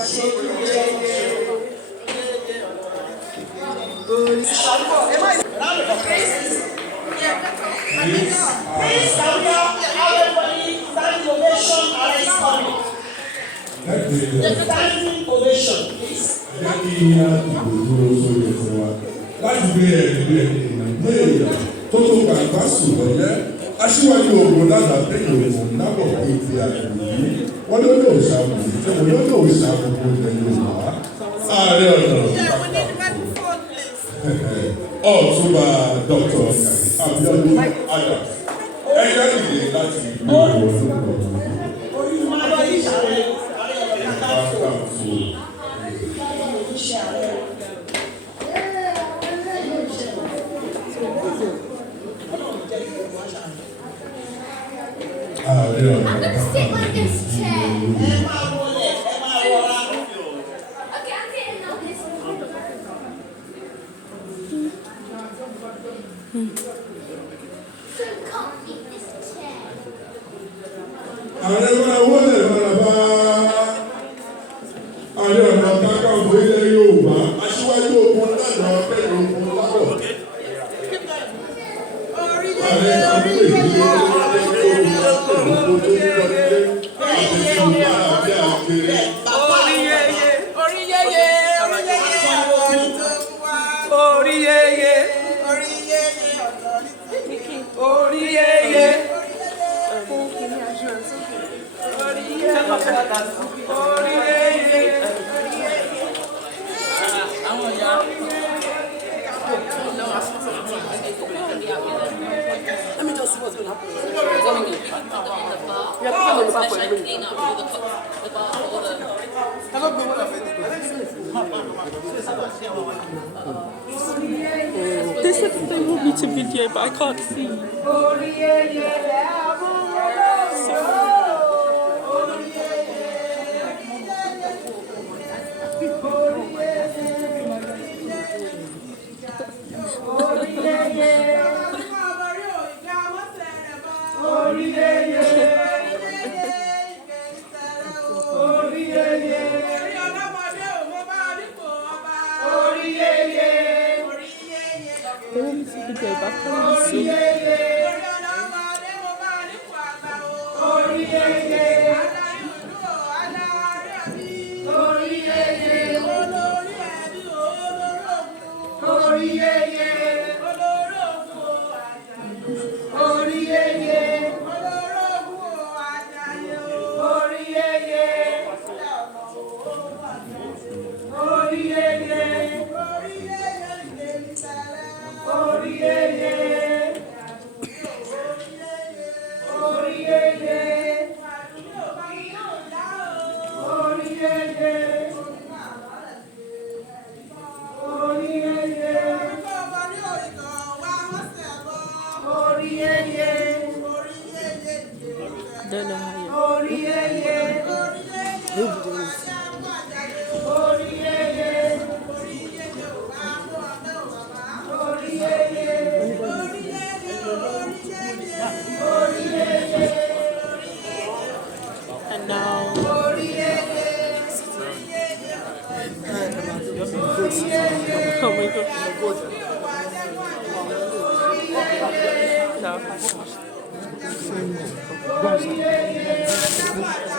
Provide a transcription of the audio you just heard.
Standing ovation, please. Láti gbé ẹ̀rí Nàìjíríà tó tó gbàgbá sùn lọ́yẹ́ aṣíwájú ogun lára lẹ́yìn ògùn lábọ̀ pé ti àgbègbè yìí wọ́n ló lò ṣàbùkù tí wọ́n ló lò ṣàbùkù ilẹ̀ Yorùbá ààrẹ ọ̀nà Ọ̀túnba Dr. Abiodun Adams ẹgbẹ́ ìdè láti gbé ìwọ̀n I'm gonna sit on this chair. Okay, I'm sitting on this one. So comfy, this chair. ààrẹ máa wọlé máa bá ààrẹ ọ̀nà kakanfò ilẹ̀ Yorùbá aṣíwájú ogun lánàá pẹ̀lú ogun lábọ̀. ààrẹ abúlé ìlú Let me just see what's going to happen. They said that they want me to video, but I can't see. They want me to video, but I can't see. Don't know how And now oh my god. No.